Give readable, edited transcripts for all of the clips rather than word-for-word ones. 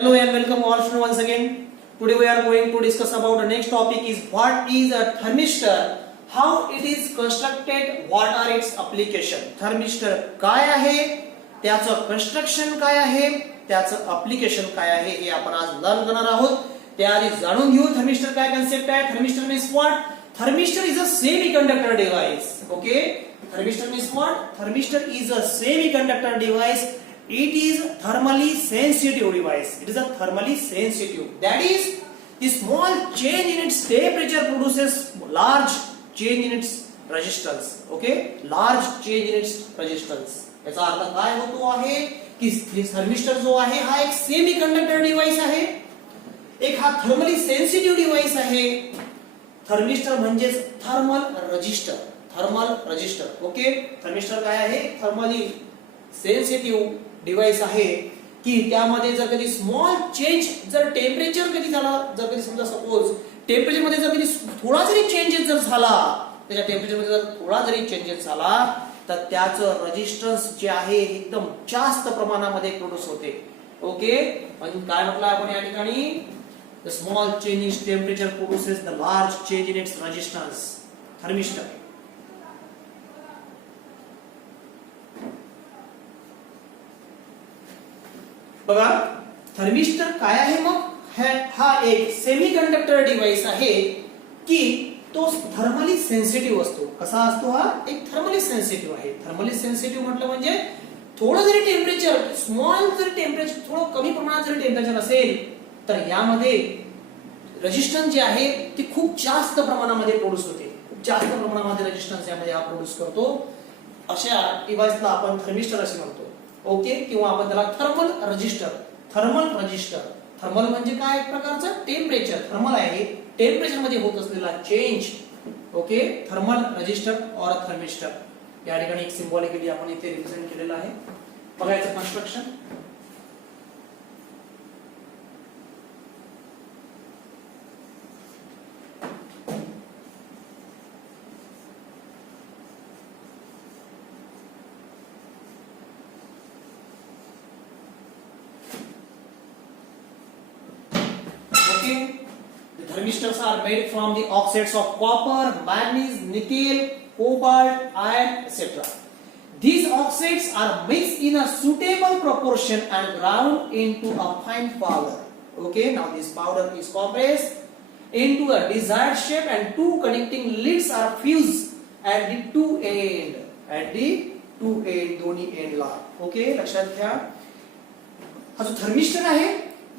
Hello and welcome all students once again. Today we are going to discuss about the next topic is what is a thermistor, how it is constructed, what are its application. Thermistor काय आहे, त्याचं construction काय आहे, त्याचं application काय आहे हे आपण आज लर्न करणार आहोत. त्याआधी जाणून घेऊ thermistor काय concept आहे. Thermistor means what? Thermistor is a semiconductor device. Okay? Thermistor means what? Thermistor is a semiconductor device. It is thermally sensitive device. It is a thermally sensitive. That is, the small change in its temperature produces large change in its resistance. Okay? Large change in its resistance. याचा अर्थ काय होतो आहे की thermistor जो आहे हा एक सेमीकंडक्टर डिव्हाइस आहे. एक हा थर्मली सेन्सिटिव्ह डिव्हाइस आहे. थर्मिस्टर म्हणजे thermal register. Thermal register. Okay? Thermistor काय आहे? थर्मली सेन्सिटिव्ह डिव्हाइस आहे की त्यामध्ये जर कधी स्मॉल चेंज जर टेम्परेचर कधी झाला, जर कधी समजा सपोज टेम्परेचर मध्ये जर कधी थोडा जरी चेंजेस जर झाला, त्याच्या टेम्परेचर मध्ये जर थोडा जरी चेंजेस झाला तर त्याचं रेजिस्टन्स जे आहे एकदम जास्त प्रमाणामध्ये प्रोड्यूस होते. ओके? म्हणजे काय म्हटलं आपण या ठिकाणी, the small change in temperature produces the large change in its resistance. Thermistor बघा, थर्मिस्टर काय आहे मग? हा एक सेमीकंडक्टर डिव्हाइस आहे की तो थर्मली सेन्सिटिव्ह असतो. कसा असतो हा? एक थर्मली सेन्सिटिव्ह आहे. थर्मली सेन्सिटिव्ह म्हटलं म्हणजे थोडं जरी टेम्परेचर, स्मॉल जरी टेम्परेचर, थोडं कमी प्रमाणात जरी टेम्परेचर असेल तर यामध्ये रेजिस्टन्स जे आहे ते खूप जास्त प्रमाणामध्ये प्रोड्यूस होते. खूप जास्त प्रमाणामध्ये रेजिस्टन्स यामध्ये हा प्रोड्यूस करतो. अशा डिव्हाइसला आपण थर्मिस्टर असे म्हणतो. ओके? किंवा आपण त्याला thermal register. Thermal register. Thermal म्हणजे काय? एक प्रकारचं टेम्परेचर. थर्मल आहे टेम्परेचर मध्ये होत असलेला चेंज. ओके? थर्मल रजिस्टर और थर्मिस्टर. या ठिकाणी एक सिम्बॉलिकली आपण इथे रिप्रेझेंट केलेलं आहे. बघायचं construction. The thermistors are made from the oxides of copper, manganese, nickel, cobalt, iron, etc. These oxides are mixed in a suitable proportion and ground into a fine powder. Okay, now this powder is compressed into a desired shape and two connecting leads are fused at the two end. At the two end, दोन्ही end ला. Okay, लक्षात घ्या. हा जो thermistor आहे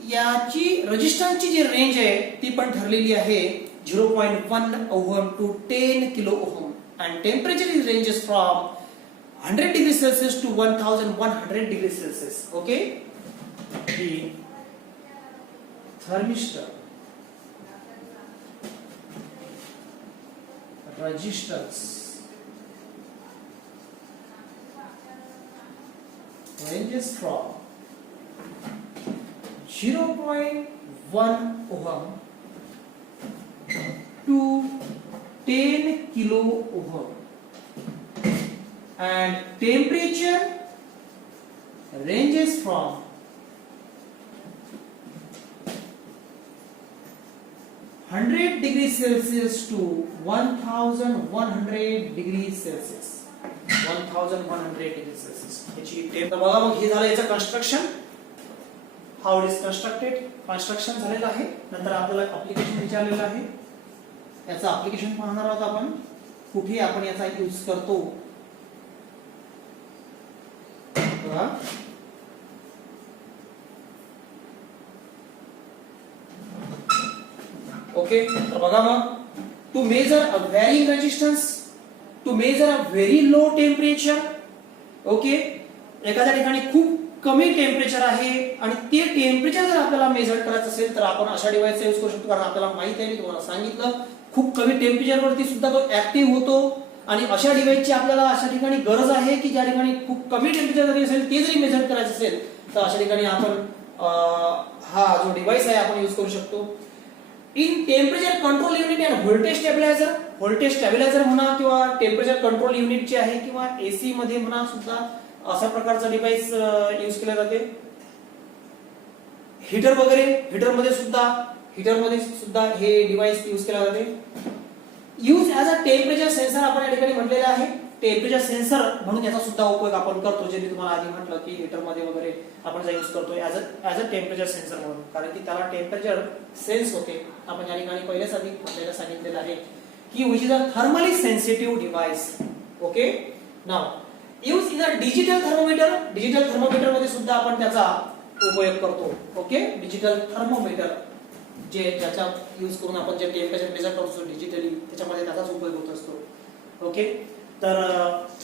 याची रेजिस्टन्सची जी range आहे ती पण ठरलेली आहे 0.1 ohm to 10 kilo ohm. and temperature is ranges from 100 degrees Celsius to 1100 degrees Celsius. Okay? The thermistor resistance ranges from 0.1 ohm to 10 kilo ohm and temperature ranges from 100 degrees Celsius to 1100 degrees Celsius. 1100 degrees Celsius. याची temperature बघा. मग हे झालं याचं construction. How it is constructed. Construction झालेलं आहे. नंतर आपल्याला ऍप्लिकेशन विचारलेलं आहे. याचं ऍप्लिकेशन पाहणार आहोत आपण. कुठे आपण याचा यूज करतो. बघा, ओके. तर बघा मग, to measure a varying resistance, to measure a very low temperature. Okay? एखाद्या ठिकाणी खूप कमी टेम्परेचर आहे आणि ते टेम्परेचर जर आपल्याला मेजर करायचं असेल तर आपण अशा डिव्हाइसचा यूज करू शकतो. कारण आपल्याला माहित आहे, मी तुम्हाला सांगितलं, खूप कमी टेम्परेचर वरती सुद्धा तो ऍक्टिव्ह होतो. आणि अशा डिव्हाइसची आपल्याला अशा ठिकाणी गरज आहे की ज्या ठिकाणी खूप कमी टेम्परेचर जरी असेल ते जरी मेजर करायचं असेल तर अशा ठिकाणी आपण हा जो डिव्हाइस आहे आपण यूज करू शकतो. In temperature control unit and voltage stabiliser. Voltage stabiliser म्हणा किंवा टेम्परेचर कंट्रोल युनिट जे आहे किंवा एसी मध्ये म्हणा सुद्धा अशा प्रकारचा डिव्हाइस यूज केला जाते. हीटर वगैरे, हीटरमध्ये सुद्धा हे डिव्हाइस यूज केला जाते. Use as a temperature sensor आपण या ठिकाणी म्हटलेलं आहे. टेम्परेचर सेन्सर म्हणून याचा सुद्धा उपयोग आपण करतो, जे मी तुम्हाला आधी म्हटलं की हीटरमध्ये वगैरे आपण यूज करतोय ॲज अ टेम्परेचर सेन्सर म्हणून, कारण की त्याला टेम्परेचर सेन्स होते. आपण या ठिकाणी पहिल्याच आधी आपल्याला सांगितलेलं आहे की which is a thermally sensitive device. Okay, now use in a digital thermometer. Digital thermometer मध्ये सुद्धा आपण त्याचा उपयोग करतो. ओके, डिजिटल थर्मोमीटर ज्याचा यूज करून आपण जे टेम्परेचर मेजर करतो डिजिटली, त्याच्यामध्ये त्याचाच उपयोग होत असतो. ओके, तर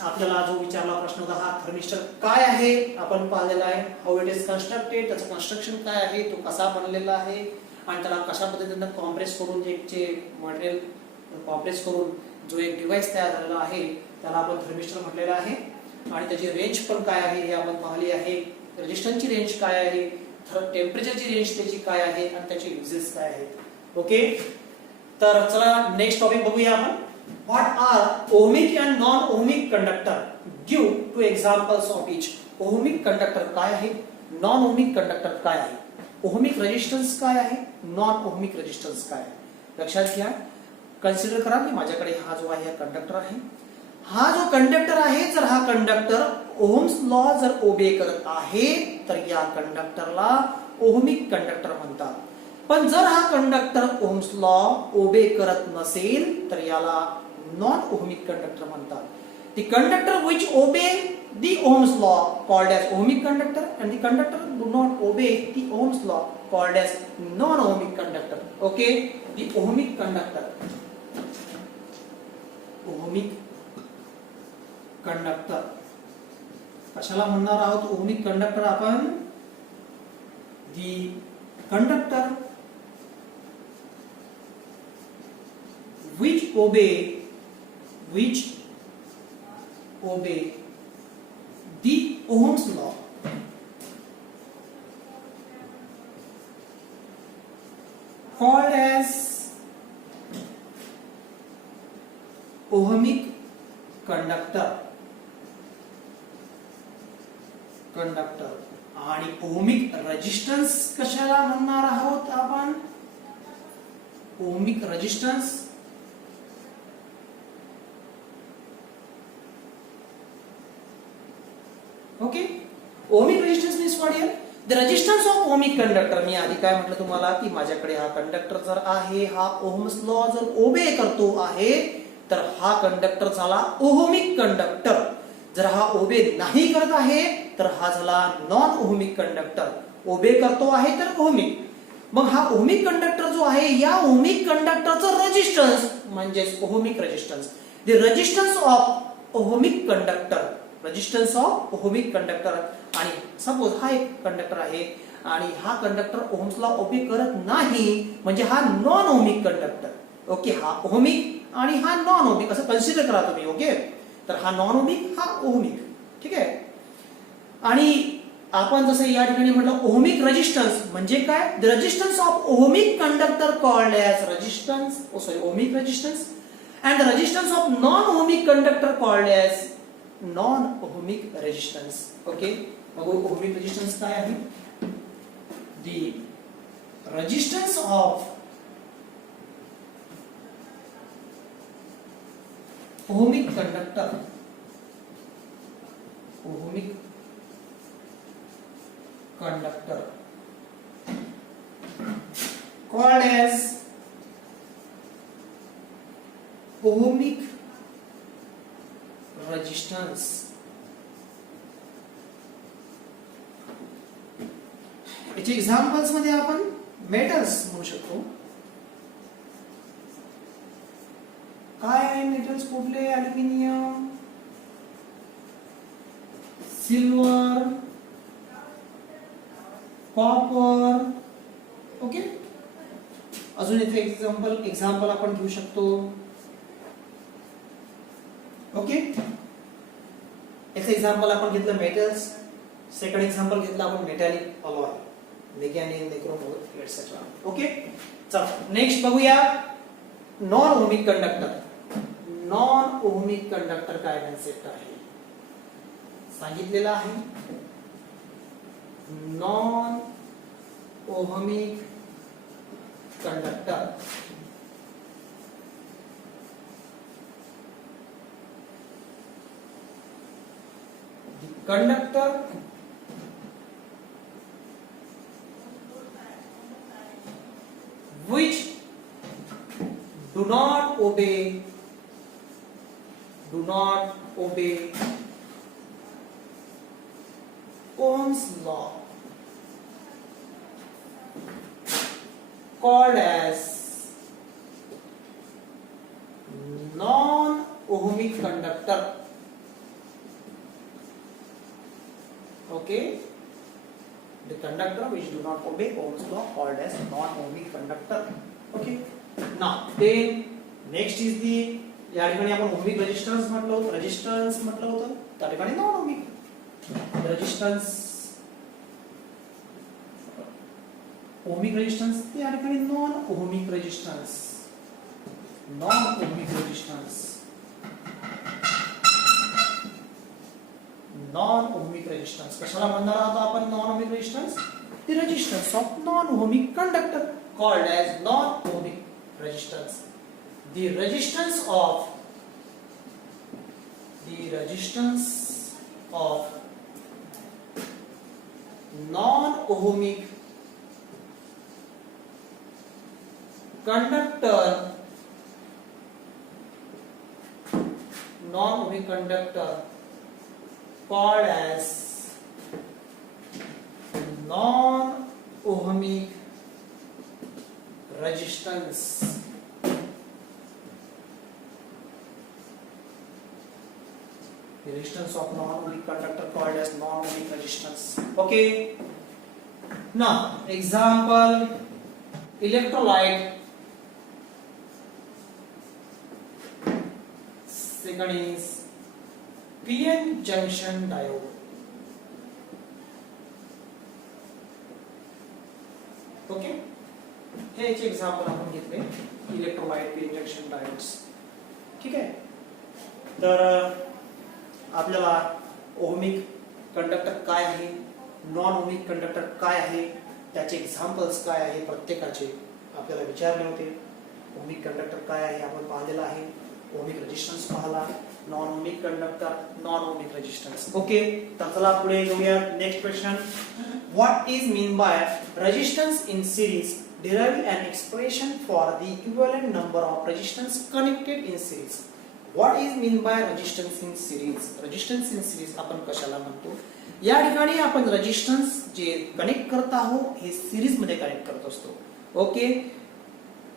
आपल्याला जो विचारला प्रश्न होता हा थर्मिस्टर काय आहे आपण पाहिलेला आहे. हाऊ इट इज कन्स्ट्रक्टेड, त्याचं कन्स्ट्रक्शन काय आहे, तो कसा बनलेला आहे आणि त्याला कशा पद्धतीने कॉम्प्रेस करून जे मटेरियल कॉम्प्रेस करून जो एक डिव्हाइस तयार झालेला आहे त्याला आपण थर्मिस्टर म्हटलेलं आहे. आणि त्याची रेंज पण काय आहे हे आपण पाहिली आहे. रेजिस्टन्सची रेंज काय आहे, टेम्परेचरची रेंज त्याची काय आहे आणि त्याचे युजेस काय आहेत. ओके, तर चला नेक्स्ट टॉपिक बघूया आपण. What are ohmic and non ohmic conductor, give 2 examples of each. Ohmic conductor काय आहे, नॉन ओहमिक कंडक्टर काय आहे, ओहमिक रेजिस्टन्स काय आहे, नॉन ओहमिक रेजिस्टन्स काय आहे. लक्षात घ्या, कन्सिडर करा की माझ्याकडे हा जो आहे कंडक्टर आहे. हा जो कंडक्टर आहे, जर हा कंडक्टर ओहम्स लॉ जर ओबे करत आहे तर या कंडक्टरला ओहमिक कंडक्टर म्हणतात. पण जर हा कंडक्टर ओहम्स लॉ ओबे करत नसेल तर याला नॉन ओहमिक कंडक्टर म्हणतात. The conductor which obey the Ohm's law called as ohmic conductor and the conductor do not obey the Ohm's law called as non-ohmic conductor. Okay, the ohmic conductor. Ohmic conductor. कशाला म्हणणार आहोत ohmic conductor आपण? The conductor which obey the Ohm's law called as ohmic conductor. आणि ohmic resistance कशाला म्हणणार आहोत आपण? ohmic resistance okay. Ohmic resistance means what here? The resistance of ohmic conductor. मी आधी काय म्हटलं तुम्हाला की माझ्याकडे हा कंडक्टर जर आहे, हा ओहम्स लॉ जर ओबे करतो आहे तर हा कंडक्टर झाला ओहमिक कंडक्टर. जर हा ओबे नाही करत आहे तर हा झाला नॉन ओहमिक कंडक्टर. ओबे करतो आहे तर ओहमिक. मग हा ओहमिक कंडक्टर जो आहे या ओहमिक कंडक्टरचं रेजिस्टन्स म्हणजेच ohmic resistance. The resistance of ohmic conductor, resistance of ohmic conductor. आणि सपोज हा एक कंडक्टर आहे आणि हा कंडक्टर ओहम्स लॉ ओबे करत नाही म्हणजे हा नॉन ओहमिक कंडक्टर. ओके, हा ओहमिक आणि हा नॉन ओहमिक असं कन्सिडर करा तुम्ही. ओके, तर हा नॉन ओहमिक हा ओहमिक. ठीक आहे. आणि आपण जसं या ठिकाणी म्हटलं ओहमिक रेजिस्टन्स म्हणजे काय? The resistance of ohmic conductor called as resistance, ohmic resistance. And the resistance of non ohmic conductor called as non ohmic resistance. Okay, मग ओहमिक रेजिस्टन्स काय आहे? The resistance of ohmic conductor, ohmic conductor called as ohmic resistance. याचे examples मध्ये आपण metals म्हणू शकतो. काय आहे मेटल्स? कुठले? Aluminium, silver, copper. ओके, अजून इथे एक्झाम्पल आपण घेऊ शकतो. ओके, याचं एक्झाम्पल आपण घेतलं मेटल्स. सेकंड एक्झाम्पल घेतलं आपण metallic alloy, mechanic, nichrome etcetera. Okay, चला नेक्स्ट बघूया non ohmic conductor. Non ohmic conductor काय कन्सेप्ट आहे सांगितलेलं आहे. Non ohmic conductor. The conductor which do not obey Ohm's law, called as non-ohmic conductor. Okay, the conductor which do not obey Ohm's law called as non-ohmic conductor. Okay, now then next is the, या ठिकाणी आपण ohmic resistance म्हटलं होतं त्या ठिकाणी non ohmic resistance. Ohmic resistance या ठिकाणी non ohmic resistance. Non ohmic resistance कशाला म्हणणार आहोत आपण? Non ohmic resistance, the resistance of non ohmic conductor called as non ohmic resistance. The resistance of non-ohmic conductor called as non-ohmic resistance. The resistance of non-ohmic conductor called as non-ohmic resistance. Okay. Now, example, electrolyte. Second is PN junction diode. Okay. हे एक example आपण घेतले electrolyte PN junction diodes. ठीक आहे. तर आपल्याला ohmic conductor काय आहे, नॉन ओहमिक कंडक्टर काय आहे, त्याचे एक्झाम्पल्स काय आहे प्रत्येकाचे आपल्याला विचारले होते. ओहमिक कंडक्टर काय आहे आपण पाहिलेलं आहे. ओहमिक रेजिस्टन्स पाहिला, non ohmic conductor, non ohmic resistance. Okay, तर चला पुढे घेऊया next question. What is mean by resistance in series? Derive an expression for the equivalent number of resistance connected in series. What is mean by resistance in series? Resistance in series आपण कशाला म्हणतो? या ठिकाणी आपण resistance जे connect करत आहोत हे सिरीज मध्ये कनेक्ट करत असतो. ओके,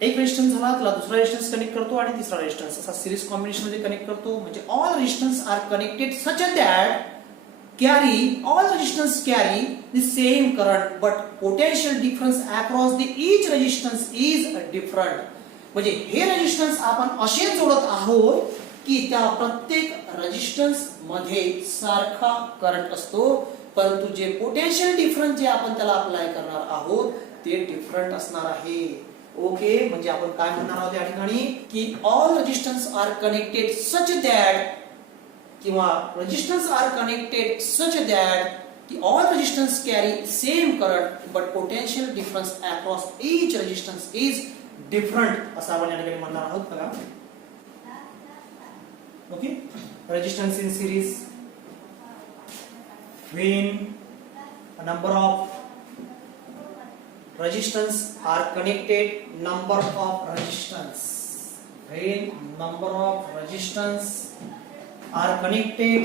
एक रेजिस्टन्स झाला त्याला दुसरा रेजिस्टन्स कनेक्ट करतो आणि तिसरा रेजिस्टन्स असा सिरीज कॉम्बिनेशन मध्ये कनेक्ट करतो. म्हणजे all resistance are connected such that all resistance carry the same current but potential difference across the each resistance is different. म्हणजे हे रेजिस्टन्स आपण असे जोडत आहोत की त्या प्रत्येक रेजिस्टन्स मध्ये सारखा करंट असतो, परंतु जे पोटेन्शियल डिफरन्स जे आपण त्याला अप्लाय करणार आहोत ते डिफरंट असणार आहे. ओके, म्हणजे आपण काय म्हणणार आहोत या ठिकाणी की all resistance are connected such that किंवा resistance are connected such that की all resistance carry same current but potential difference across each resistance is different असं आपण या ठिकाणी म्हणणार आहोत. बघा, okay, resistance in series when a number of resistance are connected, number of resistance when number of resistance are connected,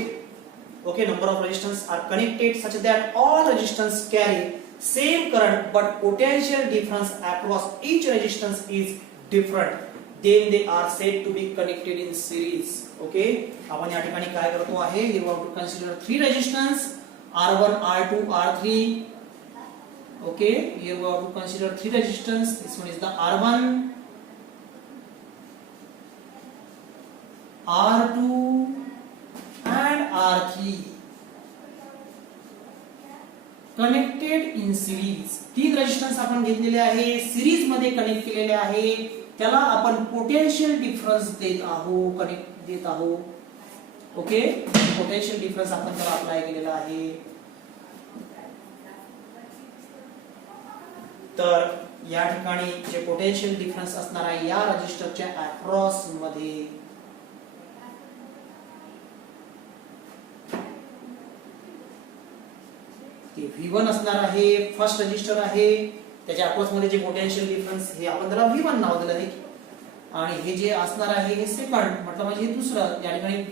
okay, number of resistance are connected such that all resistance carry same current but potential difference across each resistance is different, then they are said to be connected in series. Okay, आपण या ठिकाणी काय करतो आहे, you have to consider three resistance R1, R2, R3. Okay, here we have to consider three resistance. This one is the R1, R2 and R3 connected in series. तीन resistance आपण घेतलेले आहे, सिरीज मध्ये कनेक्ट केलेले आहे, त्याला आपण potential difference देत आहोत. ओके, पोटेन्शियल डिफरन्स आपण त्याला अप्लाय केलेला आहे. तर या ठिकाणी जे पोटेन्शियल डिफरन्स असणार आहे या रेजिस्टरच्या अक्रॉस मध्ये ते V1 असणार आहे. फर्स्ट रेजिस्टर आहे, त्याच्या अक्रॉस मध्ये जे पोटेन्शियल डिफरन्स हे आपण त्याला V1 नाव दिलं आहे. आणि हे जे असणार आहे हे सेकंड मतलब म्हणजे हे दुसरं, या ठिकाणी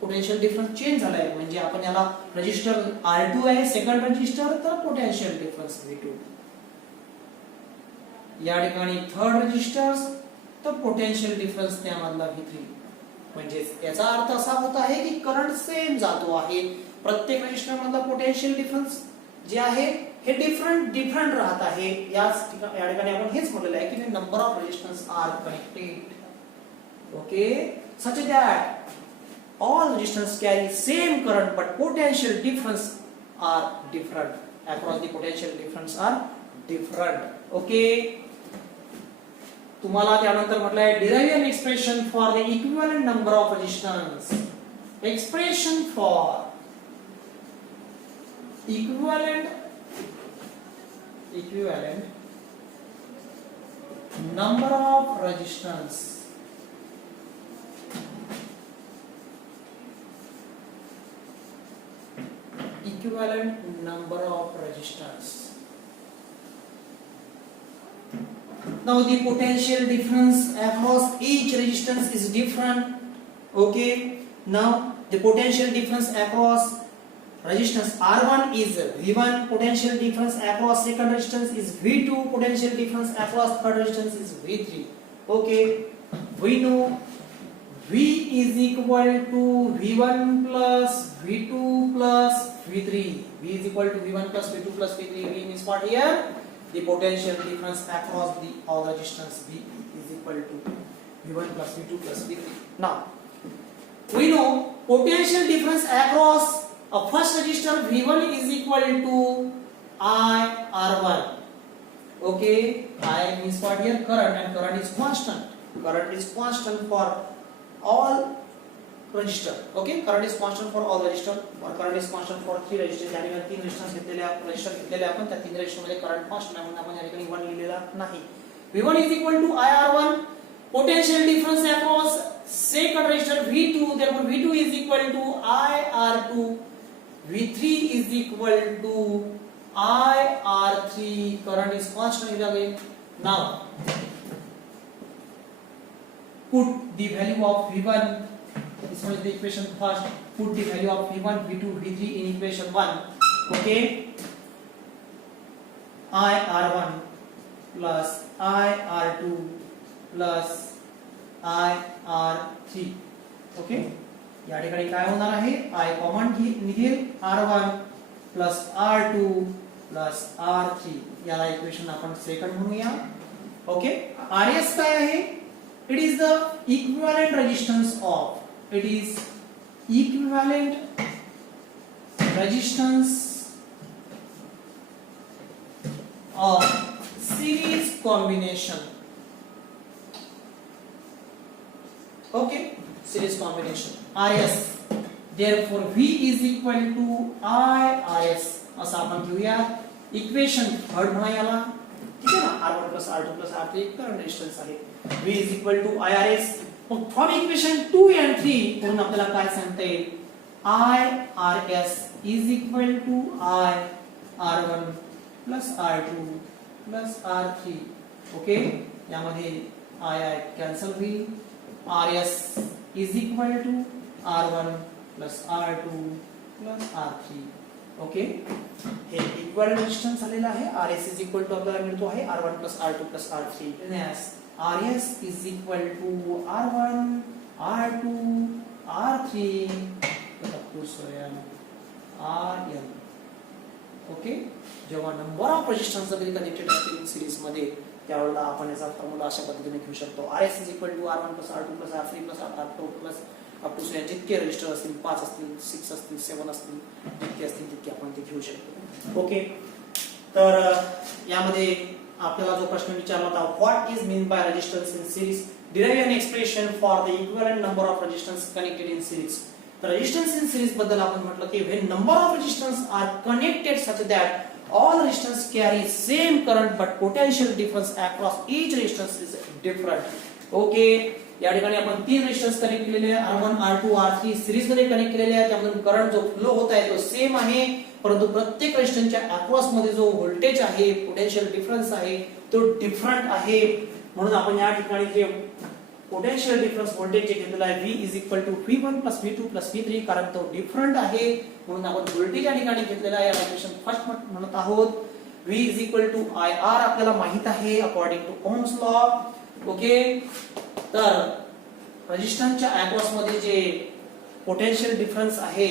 पोटेन्शियल डिफरन्स चेंज झालाय म्हणजे आपण याला रेजिस्टर R2 आहे सेकंड रेजिस्टर, तर पोटेन्शियल डिफरन्स V2. या ठिकाणी थर्ड रेजिस्टर तर पोटेन्शियल डिफरन्स त्यामधला V3. म्हणजे याचा अर्थ असा होत आहे की करंट सेम जातो आहे. प्रत्येक रेजिस्टर मधला पोटेन्शियल डिफरन्स जे आहे हे डिफरंट राहत आहे. या ठिकाणी आपण हेच म्हटलेलं आहे की number of resistance are connected. Okay, such that all resistors carry same current but potential difference are different. Across the potential difference are different. Okay, तुम्हाला त्यानंतर म्हटलंय derive an expression for the equivalent number of resistors. Expression for equivalent number of resistors. Equivalent number of resistors. Now the potential difference across each resistance is different. Okay, now the potential difference across resistance R1 is V1, potential difference across second resistance is V2, potential difference across third resistance is V3. Okay, we know V is equal to V1 plus V2 plus V3. V is equal to V1 plus V2 plus V3. V means what here? The potential difference across the all resistance V is equal to V1 plus V2 plus V3. Now, we know potential difference across a first resistor V1 is equal to IR1. Okay, I means what here? Current, and current is constant. Current is constant for all resistor. Okay, current is constant for all resistor, or current is constant for three resistor. यानी आपण तीन resistance घेतलेले resistor घेतलेले आपण त्या तीन resistor मध्ये current constant आहे म्हणून आपण या ठिकाणी 1 लिहिलेला नाही. V1 is equal to IR1, potential difference across second resistor V2, therefore V2 is equal to IR2, V3 is equal to IR3. current is constant again. Now put the value of V1, this one is the equation first, put the value of V1, V2, V3 in equation 1. Okay, IR1 plus IR2 plus IR3. Okay, या ठिकाणी काय होणार आहे? I common निघेल, R1 plus R2 plus R3. याला equation आपण second म्हणूया. Okay, RS काय आहे? It is the equivalent resistance of, it is equivalent resistance of series combination. Okay, series combination RS. Therefore V is equal to IRS. असं आपण घेऊया. Equation third म्हणा याला, ठीक आहे ना? R1 plus R2 plus R3 current resistance आहे. V is equal to IRS. मग फ्रॉम इक्वेशन 2 and 3 म्हणून आपल्याला काय सांगता येईल? IRS is equal to IR1 plus R2 plus R3. Okay, यामध्ये I कॅन्सल होईल. RS is equal to R1 plus R2 plus R3. Okay, हे इक्विव्हॅलेंट रेजिस्टन्स आलेला आहे. RS is equal to आपल्याला मिळतो आहे R1 plus R2 plus R3. RS is equal to R1, R2, R3 RN. Okay, जेव्हा number of resistance जरी connected असतील series मध्ये त्यावेळेला आपण याचा फॉर्म्युला अशा पद्धतीने घेऊ शकतो. RS is equal to R1 plus R2 plus R3 plus R2 plus up to जितके रेजिस्टर असतील, 5 असतील, 6 असतील, 7 असतील, जितके असतील तितके आपण ते घेऊ शकतो. ओके, तर यामध्ये आपल्याला जो प्रश्न विचारला होता, what is mean by resistance in series, derive an expression for the equivalent number of resistance connected in series. तर रेजिस्टन्स इन सिरीज बद्दल आपण म्हटलं की when number of resistance are connected such that all resistance carry same current but potential difference across each resistance is different. Okay, या ठिकाणी आपण तीन resistance connect केलेले आहे, R1 R2 R3 सिरीज मध्ये कनेक्ट केलेले आहे. त्यामधून करंट जो फ्लो होत आहे तो सेम आहे, परंतु प्रत्येक रेजिस्टन्सच्या अक्रॉस मध्ये जो व्होल्टेज आहे, पोटेन्शियल डिफरन्स आहे तो डिफरंट आहे. म्हणून आपण या ठिकाणी जे पोटेन्शियल डिफरन्स व्होल्टेज जे घेतलेला आहे V is equal to V1 plus V2 plus V3, कारण तो डिफरंट आहे म्हणून आपण व्होल्टेज या ठिकाणी घेतलेला आहे. इक्वेशन फर्स्ट म्हणत आहोत V is equal to IR आपल्याला माहित आहे according to Ohm's law. Okay, तर रेजिस्टन्सच्या अक्रॉस मध्ये जे पोटेन्शियल डिफरन्स आहे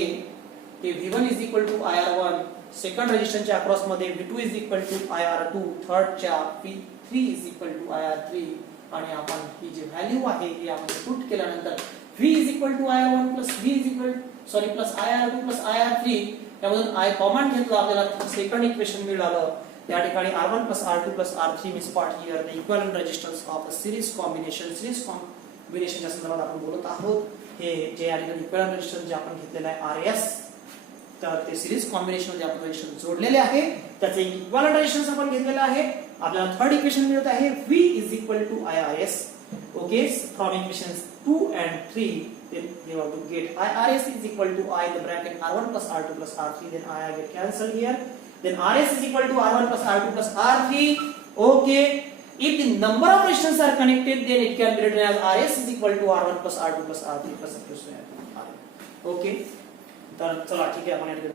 ते V1 is equal to IR1, second रेजिस्टन्सच्या अक्रॉस मध्ये V2 is equal to IR2, थर्डच्या V3 is equal to IR3, आणि आपण ही जी व्हॅल्यू आहे ही आपण पुट केल्यानंतर V is equal to IR1 plus V is equal plus IR2 plus IR3, यामधून I common घेतला आपल्याला सेकंड इक्वेशन मिळालं. या ठिकाणी R1 plus R2 plus R3 means what here the equivalent resistance of a series कॉम्बिनेशनच्या संदर्भात आपण बोलत आहोत. हे जे या ठिकाणी इक्विव्हॅलेंट रेजिस्टन्स जे आपण घेतलेला आहे RS, तर ते सिरीज कॉम्बिनेशन मध्ये आपण रेजिस्टन्स जोडलेले आहे, त्याचे इक्विव्हॅलेंट रेजिस्टन्स आपण घेतलेला आहे. आपल्याला थर्ड इक्वेशन मिळत आहे V is equal to IRS. Okay, from equations 2 and 3 then you have to get IRS is equal to I in the bracket R1 plus R2 plus R3, then I get cancelled here, then RS is equal to R1 plus R2 plus R3. Okay, if the number of resistors are connected then it can be written as RS is equal to R1 plus R2 plus R3 plus R. Okay, तर चला ठीक आहे आपण